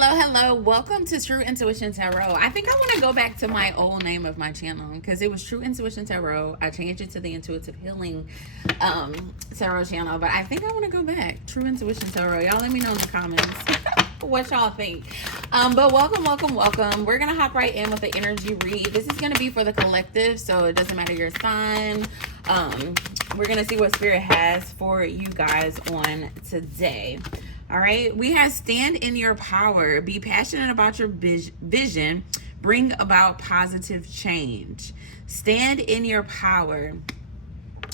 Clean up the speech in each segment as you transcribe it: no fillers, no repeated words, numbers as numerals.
Hello. Welcome to True Intuition Tarot. I think I want to go back to my old name of my channel because it was True Intuition Tarot. I changed it to the Intuitive Healing Tarot channel, but I think I want to go back. True Intuition Tarot. Y'all let me know in the comments what y'all think. But welcome. We're going to hop right in with the energy read. This is going to be for the collective, so it doesn't matter your sign. We're going to see what Spirit has for you guys on today. All right, we have stand in your power, be passionate about your vision, bring about positive change. Stand in your power.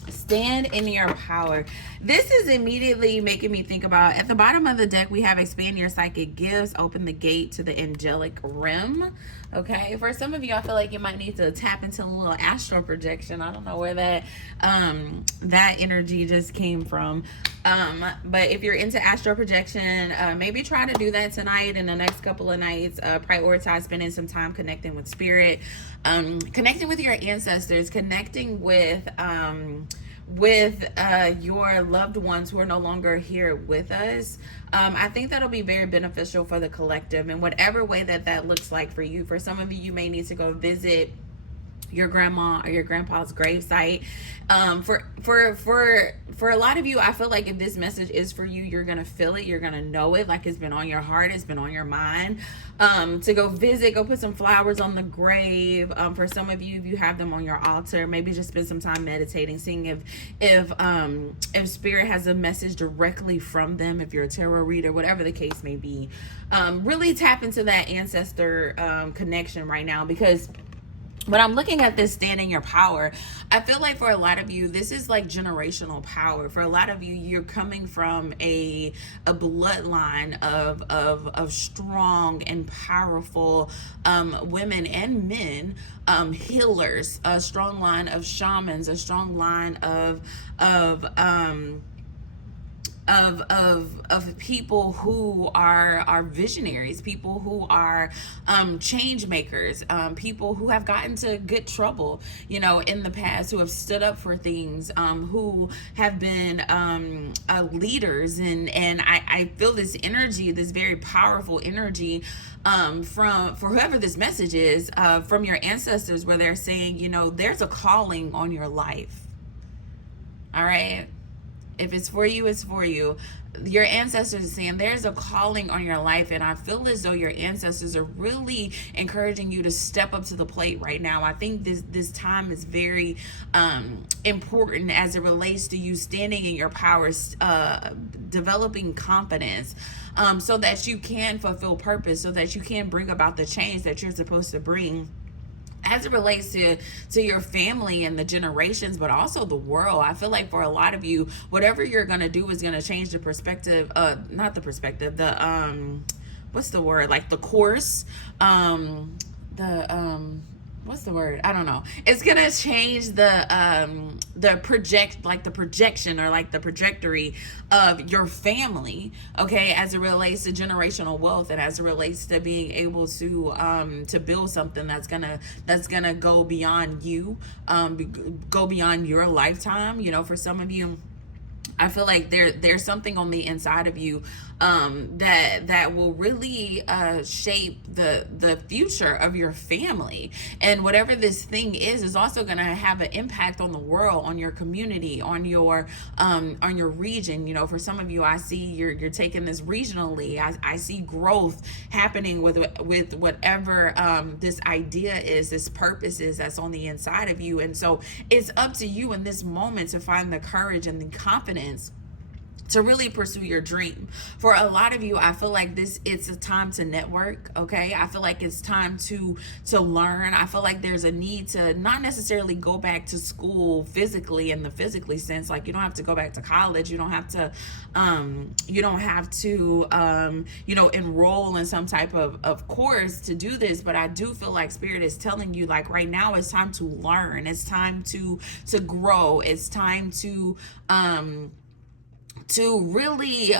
Stand in your power. This is immediately making me think about, at the bottom of the deck, we have expand your psychic gifts, open the gate to the angelic realm. Okay, for some of you, I feel like you might need to tap into a little astral projection. I don't know where that energy just came from. But if you're into astral projection, maybe try to do that tonight and the next couple of nights. Prioritize spending some time connecting with spirit, connecting with your ancestors, connecting with your loved ones who are no longer here with us. I think that'll be very beneficial for the collective in whatever way that looks like for you. For some of you, you may need to go visit your grandma or your grandpa's gravesite. For a lot of you, I feel like if this message is for you, you're gonna feel it, you're gonna know it, like it's been on your heart, it's been on your mind. To go visit, go put some flowers on the grave. For some of you, if you have them on your altar, maybe just spend some time meditating, seeing if spirit has a message directly from them, if you're a tarot reader, whatever the case may be. Really tap into that ancestor connection right now, because when I'm looking at this stand in your power, I feel like for a lot of you, this is like generational power. For a lot of you, you're coming from a bloodline of strong and powerful women and men, healers, a strong line of shamans, a strong line of people who are visionaries, people who are change makers, people who have gotten to good trouble, in the past, who have stood up for things, who have been leaders, and I feel this energy, this very powerful energy for whoever this message is, from your ancestors, where they're saying, there's a calling on your life. All right. If it's for you, it's for you. Your ancestors are saying there's a calling on your life, and I feel as though your ancestors are really encouraging you to step up to the plate right now. I think this time is very important as it relates to you standing in your powers, developing confidence, so that you can fulfill purpose, so that you can bring about the change that you're supposed to bring, as it relates to your family and the generations, but also the world. I feel like for a lot of you, whatever you're going to do is going to change the perspective, not the perspective, what's the word? Like the course, what's the word? I don't know. It's going to change the projection, or like the trajectory of your family, okay, as it relates to generational wealth, and as it relates to being able to build something that's gonna go beyond you, go beyond your lifetime. For some of you, I feel like there's something on the inside of you that will really shape the future of your family, and whatever this thing is also going to have an impact on the world, on your community, on your region. For some of you, I see you're taking this regionally. I see growth happening with whatever this idea is, this purpose is, that's on the inside of you. And so it's up to you in this moment to find the courage and the confidence to really pursue your dream. For a lot of you, I feel like it's a time to network, okay? I feel like it's time to learn. I feel like there's a need to not necessarily go back to school physically, in the physically sense. Like, you don't have to go back to college. You don't have to enroll in some type of course to do this. But I do feel like Spirit is telling you, like, right now it's time to learn. It's time to grow. It's time to really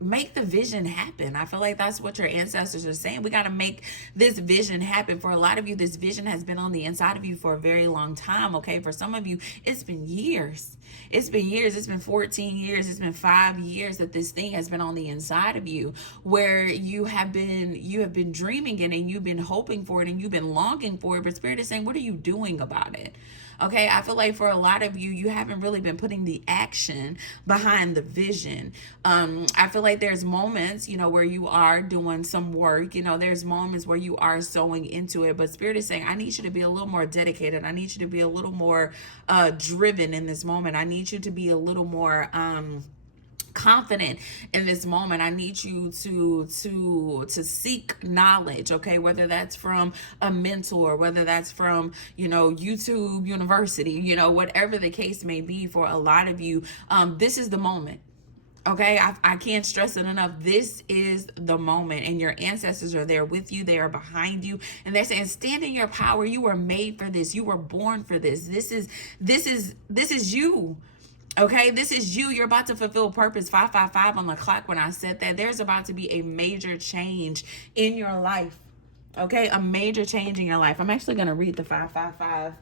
make the vision happen. I feel like that's what your ancestors are saying. We got to make this vision happen. For a lot of you, this vision has been on the inside of you for a very long time. Okay. For some of you, it's been years. It's been years. It's been 14 years. It's been 5 years that this thing has been on the inside of you, where you have been dreaming it, and you've been hoping for it, and you've been longing for it. But Spirit is saying, what are you doing about it? Okay, I feel like for a lot of you, you haven't really been putting the action behind the vision. I feel like there's moments, where you are doing some work. There's moments where you are sowing into it. But Spirit is saying, I need you to be a little more dedicated. I need you to be a little more driven in this moment. I need you to be a little more confident in this moment. I need you to seek knowledge, okay, whether that's from a mentor, whether that's from YouTube University, whatever the case may be. For a lot of you, this is the moment. Okay, I can't stress it enough. This is the moment, and your ancestors are there with you. They are behind you, and they're saying, stand in your power. You were made for this. You were born for this. This is you. Okay, this is you. You're about to fulfill purpose. 555 on the clock when I said that. There's about to be a major change in your life. Okay, a major change in your life. I'm actually going to read the 555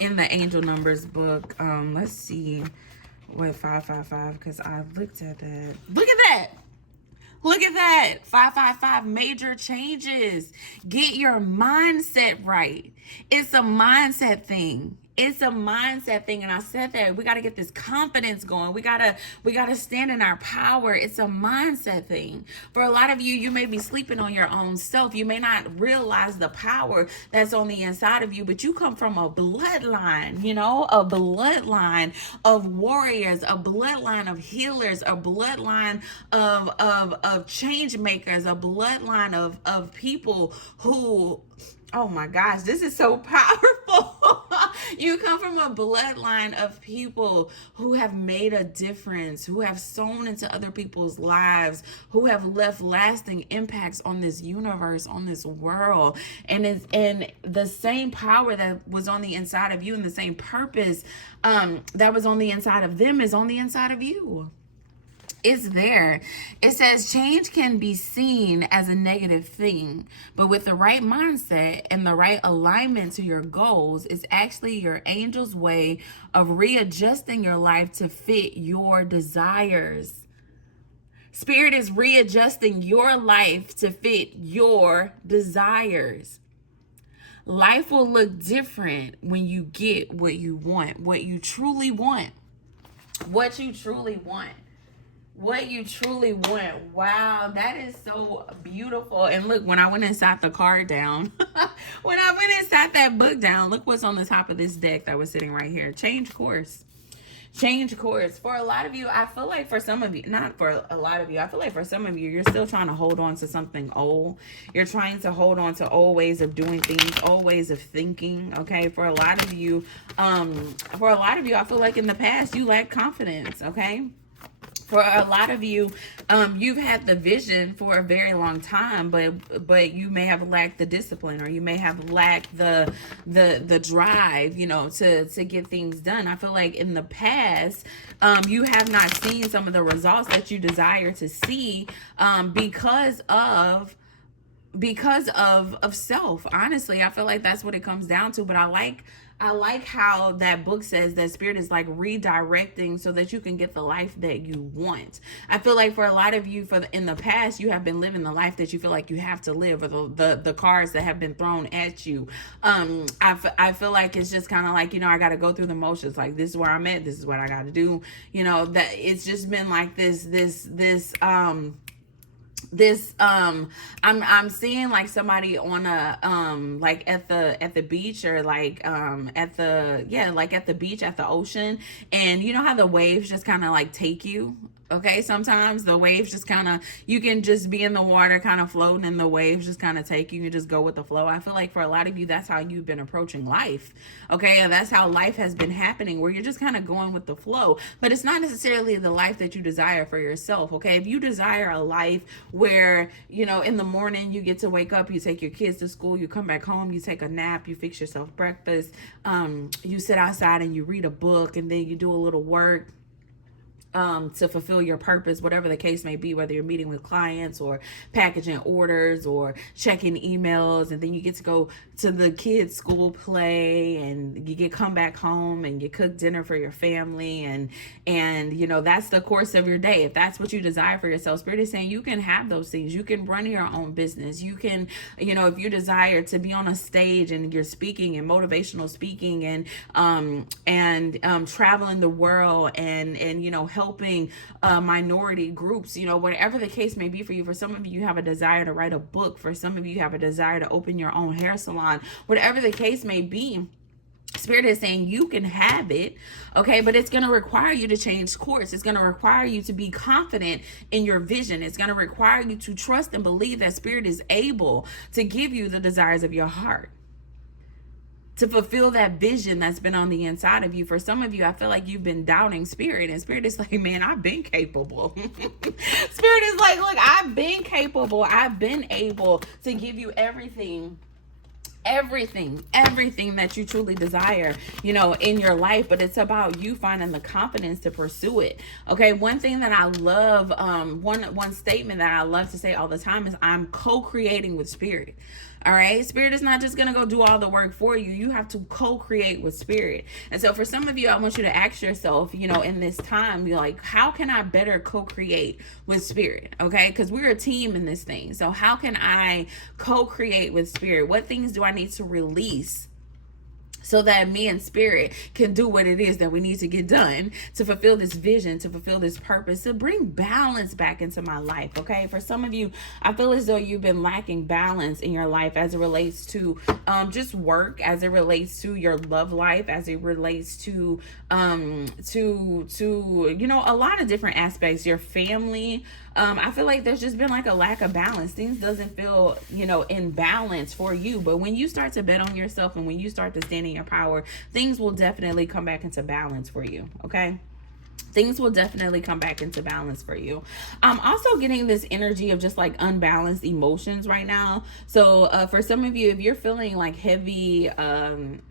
in the Angel Numbers book. Let's see what 555, because I looked at that. Look at that. Look at that. 555, major changes. Get your mindset right. It's a mindset thing. It's a mindset thing. And I said that we got to get this confidence going. We got to stand in our power. It's a mindset thing. For a lot of you, you may be sleeping on your own self. You may not realize the power that's on the inside of you, but you come from a bloodline, a bloodline of warriors, a bloodline of healers, a bloodline of change makers, a bloodline of people who, oh my gosh, this is so powerful. You come from a bloodline of people who have made a difference, who have sown into other people's lives, who have left lasting impacts on this universe, on this world. And the same power that was on the inside of you, and the same purpose that was on the inside of them is on the inside of you. It's there. It says change can be seen as a negative thing, but with the right mindset and the right alignment to your goals, it's actually your angel's way of readjusting your life to fit your desires. Spirit is readjusting your life to fit your desires. Life will look different when you get what you want, what you truly want. What you truly want. What you truly want. Wow, that is so beautiful. And look, when I went and sat the card down, when I went and sat that book down, look what's on the top of this deck that was sitting right here. Change course. Change course. For a lot of you, I feel like for some of you, not for a lot of you, I feel like for some of you, you're still trying to hold on to something old. You're trying to hold on to old ways of doing things, old ways of thinking. Okay. For a lot of you, I feel like in the past you lacked confidence. Okay. For a lot of you, you've had the vision for a very long time, but you may have lacked the discipline, or you may have lacked the drive, to get things done. I feel like in the past, you have not seen some of the results that you desire to see, because of self. Honestly, I feel like that's what it comes down to. But I like how that book says that Spirit is like redirecting so that you can get the life that you want. I feel like for a lot of you, in the past, you have been living the life that you feel like you have to live, or the cards that have been thrown at you. I feel like it's just kind of like, I got to go through the motions. Like, this is where I'm at. This is what I got to do. That it's just been like I'm seeing like somebody on a like at the beach, or like at the beach, at the ocean, and you know how the waves just kind of like take you. Okay, sometimes the waves just kind of, you can just be in the water kind of floating, and the waves just kind of take you. You just go with the flow. I feel like for a lot of you, that's how you've been approaching life. Okay, and that's how life has been happening, where you're just kind of going with the flow. But it's not necessarily the life that you desire for yourself. Okay, if you desire a life where, in the morning you get to wake up, you take your kids to school, you come back home, you take a nap, you fix yourself breakfast, you sit outside and you read a book, and then you do a little work. to fulfill your purpose, whatever the case may be, whether you're meeting with clients or packaging orders or checking emails, and then you get to go to the kids' school play, and you come back home and you cook dinner for your family, and you know, that's the course of your day. If that's what you desire for yourself, Spirit is saying you can have those things. You can run your own business. You can, you know, if you desire to be on a stage and you're speaking and motivational speaking and traveling the world and you know, helping minority groups, you know, whatever the case may be for you. For some of you, you have a desire to write a book. For some of you, you have a desire to open your own hair salon. Whatever the case may be, Spirit is saying you can have it, okay? But it's going to require you to change course. It's going to require you to be confident in your vision. It's going to require you to trust and believe that Spirit is able to give you the desires of your heart, to fulfill that vision that's been on the inside of you. For some of you, I feel like you've been doubting Spirit, and Spirit is like, man, I've been capable. Spirit is like, look, I've been capable. I've been able to give you everything that you truly desire, you know, in your life. But it's about you finding the confidence to pursue it. Okay, one thing that I love, one statement that I love to say all the time is I'm co-creating with Spirit. All right, Spirit is not just gonna go do all the work for you. You have to co-create with Spirit. And so for some of you, I want you to ask yourself, you know, in this time, you're like, how can I better co-create with Spirit? Okay, because we're a team in this thing. So how can I co-create with Spirit? What things do I need to release so that me and Spirit can do what it is that we need to get done to fulfill this vision, to fulfill this purpose, to bring balance back into my life, okay? For some of you, I feel as though you've been lacking balance in your life as it relates to just work, as it relates to your love life, as it relates to you know, a lot of different aspects, your family. I feel like there's just been like a lack of balance. Things doesn't feel, you know, in balance for you. But when you start to bet on yourself and when you start to stand in your power, things will definitely come back into balance for you, okay? Things will definitely come back into balance for you. I'm also getting this energy of just like unbalanced emotions right now. So for some of you, if you're feeling like heavy,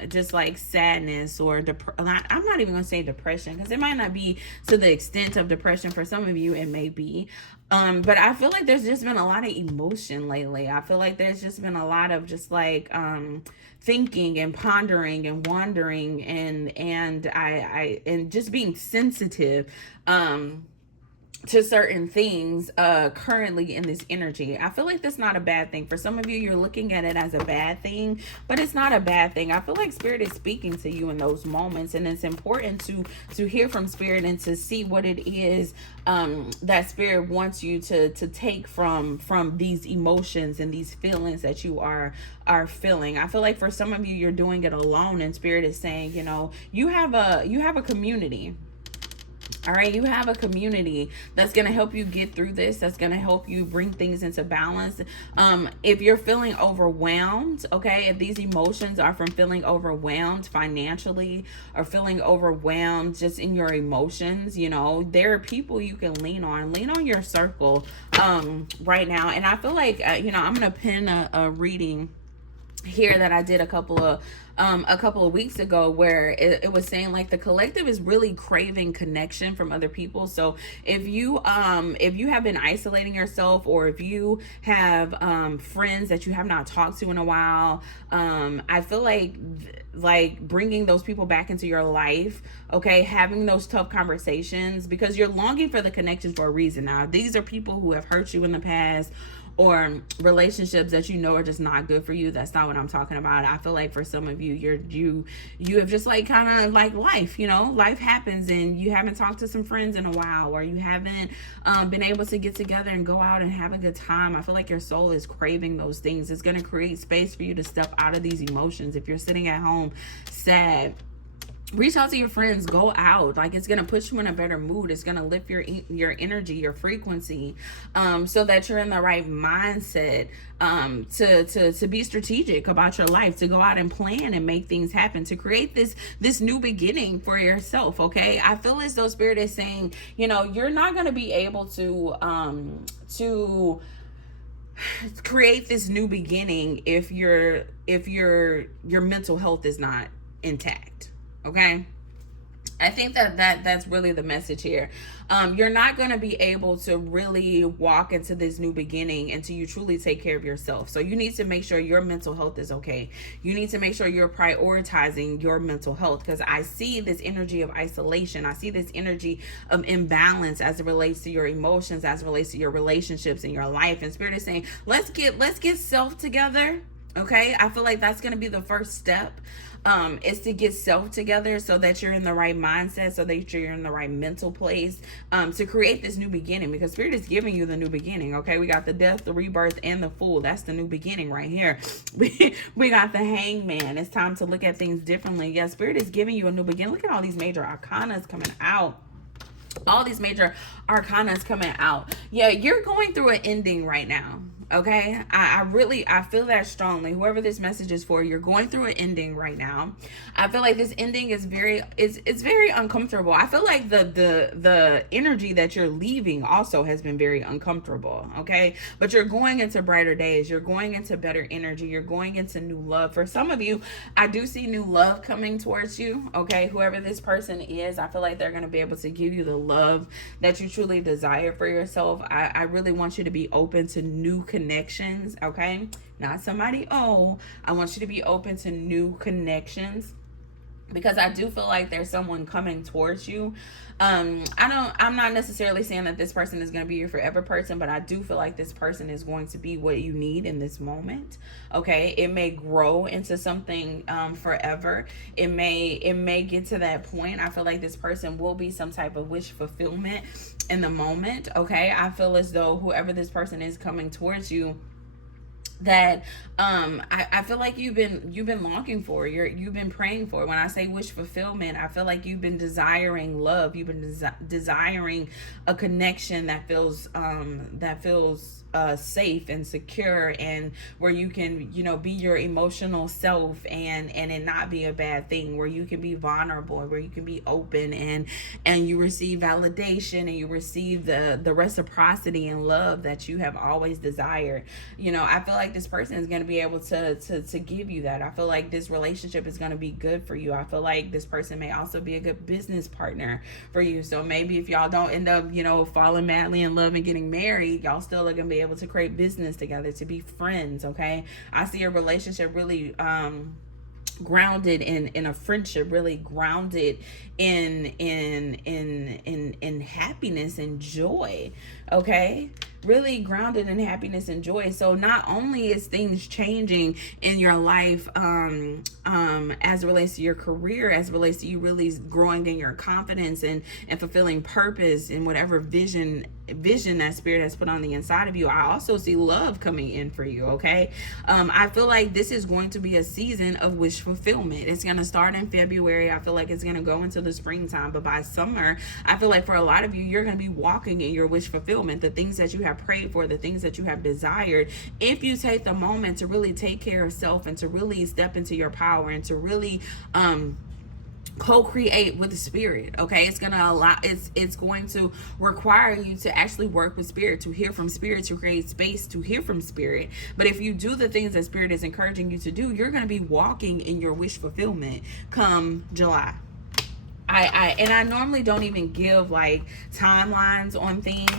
just like sadness or I'm not even gonna say depression, because it might not be to the extent of depression. For some of you, it may be. But I feel like there's just been a lot of emotion lately. I feel like there's just been a lot of just like thinking and pondering and wondering and just being sensitive to certain things currently in this energy. I feel like that's not a bad thing. For some of you, you're looking at it as a bad thing, but it's not a bad thing. I feel like Spirit is speaking to you in those moments, and it's important to hear from Spirit and to see what it is that Spirit wants you to take from these emotions and these feelings that you are feeling. I feel like for some of you, you're doing it alone, and Spirit is saying, you know, you have a community. All right, you have a community that's going to help you get through this, that's going to help you bring things into balance. If you're feeling overwhelmed, okay, if these emotions are from feeling overwhelmed financially or feeling overwhelmed just in your emotions, you know, there are people you can lean on your circle right now. And I feel like, you know, I'm going to pin a reading here that I did a couple of weeks ago, where it was saying like the collective is really craving connection from other people. So if you have been isolating yourself, or if you have friends that you have not talked to in a while, I feel like bringing those people back into your life, okay, having those tough conversations, because you're longing for the connections for a reason. Now, these are people who have hurt you in the past, or relationships that you know are just not good for you. That's not what I'm talking about. I feel like for some of you, you have just like kind of like life, you know, life happens and you haven't talked to some friends in a while, or you haven't been able to get together and go out and have a good time. I feel like your soul is craving those things. It's going to create space for you to step out of these emotions. If you're sitting at home sad, reach out to your friends, go out. Like, it's going to put you in a better mood. It's going to lift your energy, your frequency, so that you're in the right mindset, to be strategic about your life, to go out and plan and make things happen, to create this new beginning for yourself. Okay. I feel as though Spirit is saying, you know, you're not going to be able to create this new beginning if your mental health is not intact. Okay. I think that's really the message here. You're not going to be able to really walk into this new beginning until you truly take care of yourself. So you need to make sure your mental health is okay. You need to make sure you're prioritizing your mental health, because I see this energy of isolation. I see this energy of imbalance as it relates to your emotions, as it relates to your relationships in your life. And Spirit is saying, let's get self together. Okay, I feel like that's going to be the first step, is to get self together so that you're in the right mindset, so that you're in the right mental place, to create this new beginning, because Spirit is giving you the new beginning. Okay, we got the death, the rebirth, and the fool. That's the new beginning right here. We got the hangman. It's time to look at things differently. Yeah, Spirit is giving you a new beginning. Look at all these major arcanas coming out. All these major arcanas coming out. Yeah, you're going through an ending right now. Okay, I feel that strongly. Whoever this message is for, you're going through an ending right now. I feel like this ending is it's very uncomfortable. I feel like the energy that you're leaving also has been very uncomfortable. Okay, but you're going into brighter days. You're going into better energy. You're going into new love. For some of you, I do see new love coming towards you. Okay, whoever this person is, I feel like they're going to be able to give you the love that you truly desire for yourself. I really want you to be open to new connections. Okay, not somebody old. I want you to be open to new connections, because I do feel like there's someone coming towards you. I'm not necessarily saying that this person is going to be your forever person, but I do feel like this person is going to be what you need in this moment. Okay, it may grow into something forever. It may get to that point. I feel like this person will be some type of wish fulfillment in the moment. Okay, I feel as though whoever this person is coming towards you, that I feel like you've been longing for, you've been praying for. When I say wish fulfillment, I feel like you've been desiring love. You've been desiring a connection that feels safe and secure, and where you can, be your emotional self, and it not be a bad thing, where you can be vulnerable, where you can be open, and you receive validation, and you receive the reciprocity and love that you have always desired. I feel like this person is going to be able to give you that. I feel like this relationship is going to be good for you. I feel like this person may also be a good business partner for you. So maybe if y'all don't end up, falling madly in love and getting married, y'all still are going to be able to create business together, to be friends. Okay, I see a relationship really grounded in a friendship, really grounded in happiness and joy. Okay, really grounded in happiness and joy. So not only is things changing in your life as it relates to your career, as it relates to you really growing in your confidence and fulfilling purpose in whatever vision that Spirit has put on the inside of you, I also see love coming in for you. Okay, I feel like this is going to be a season of wish fulfillment. It's going to start in February. I feel like it's going to go into the springtime, but by summer, I feel like for a lot of you, you're going to be walking in your wish fulfillment. The things that you have prayed for, the things that you have desired, if you take the moment to really take care of self, and to really step into your power, and to really co-create with the Spirit. Okay, it's going to require you to actually work with Spirit, to hear from Spirit, to create space to hear from Spirit. But if you do the things that Spirit is encouraging you to do, you're going to be walking in your wish fulfillment come July. I normally don't even give like timelines on things,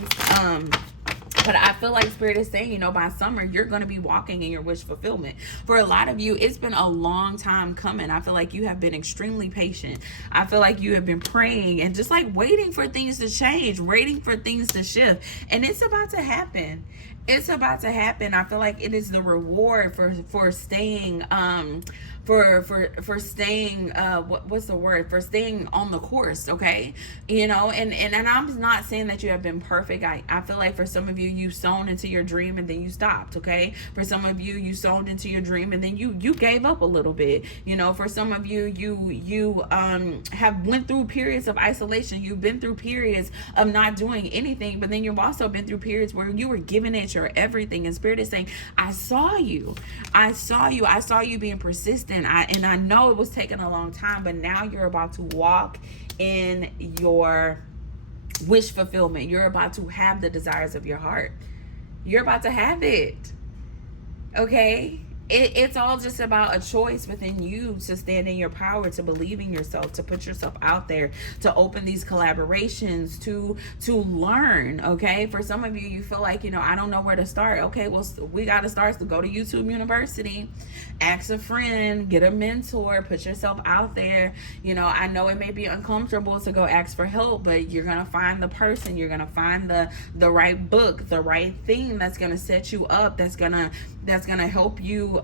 but I feel like Spirit is saying, by summer, you're going to be walking in your wish fulfillment. For a lot of you, it's been a long time coming. I feel like you have been extremely patient. I feel like you have been praying and just like waiting for things to change, waiting for things to shift. And it's about to happen. It's about to happen. I feel like it is the reward for staying for staying what's the word, for staying on the course. Okay, and I'm not saying that you have been perfect. I feel like for some of you, you sown into your dream and then you stopped. Okay, for some of you, you sown into your dream and then you gave up a little bit. For some of you, you have went through periods of isolation. You've been through periods of not doing anything, but then you've also been through periods where you were giving it your everything, and Spirit is saying, I saw you being persistent. I know it was taking a long time, but now you're about to walk in your wish fulfillment. You're about to have the desires of your heart. You're about to have it. Okay? It's all just about a choice within you to stand in your power, to believe in yourself, to put yourself out there, to open these collaborations, to learn. Okay, for some of you, you feel like, I don't know where to start. Okay, well, we got to start. So go to YouTube University, ask a friend, get a mentor, put yourself out there. I know it may be uncomfortable to go ask for help, but you're gonna find the person, you're gonna find the right book, the right thing that's gonna set you up, that's gonna help you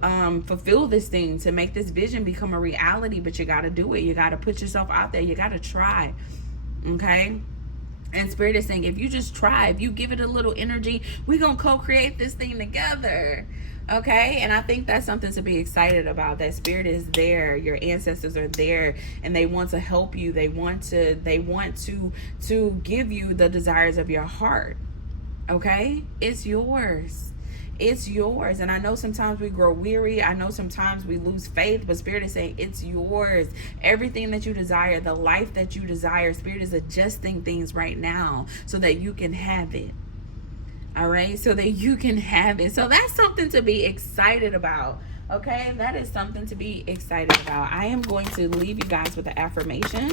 fulfill this thing, to make this vision become a reality. But you got to do it. You got to put yourself out there. You got to try. Okay. And Spirit is saying, if you just try, if you give it a little energy, we're going to co-create this thing together. Okay. And I think that's something to be excited about, that Spirit is there. Your ancestors are there, and they want to help you. They want to give you the desires of your heart. Okay. It's yours. It's yours. And I know sometimes we grow weary. I know sometimes we lose faith, but Spirit is saying it's yours. Everything that you desire, the life that you desire, Spirit is adjusting things right now so that you can have it. All right? So that you can have it. So that's something to be excited about. Okay? That is something to be excited about. I am going to leave you guys with an affirmation.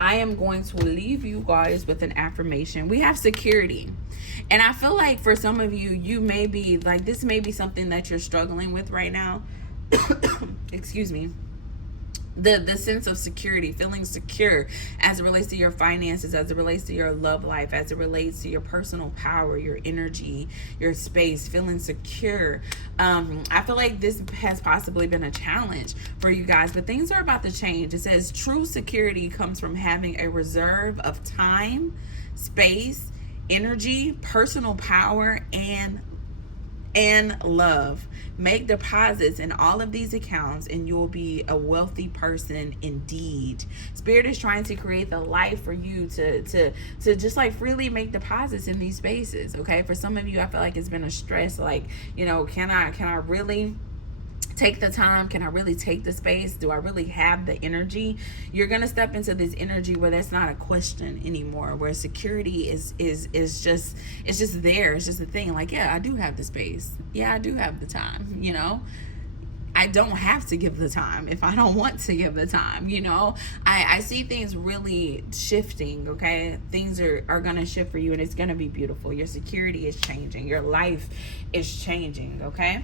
I am going to leave you guys with an affirmation. We have security. And I feel like for some of you, you may be like, this may be something that you're struggling with right now. Excuse me. The sense of security, feeling secure as it relates to your finances, as it relates to your love life, as it relates to your personal power, your energy, your space, feeling secure. I feel like this has possibly been a challenge for you guys, but things are about to change. It says true security comes from having a reserve of time, space, energy, personal power, and love. Make deposits in all of these accounts and you'll be a wealthy person indeed. Spirit is trying to create the life for you to just like freely make deposits in these spaces. Okay, for some of you, I feel like it's been a stress, like, can I really take the time? Can I really take the space? Do I really have the energy? You're gonna step into this energy where that's not a question anymore, where security is just, it's just there. It's just a thing. Like, yeah, I do have the space. Yeah, I do have the time. I don't have to give the time if I don't want to give the time. I see things really shifting. Okay, things are gonna shift for you, and it's gonna be beautiful. Your security is changing. Your life is changing. Okay.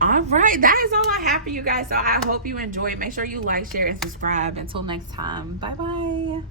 All right, that is all I have for you guys. So I hope you enjoy. Make sure you like, share, and subscribe. Until next time, bye bye.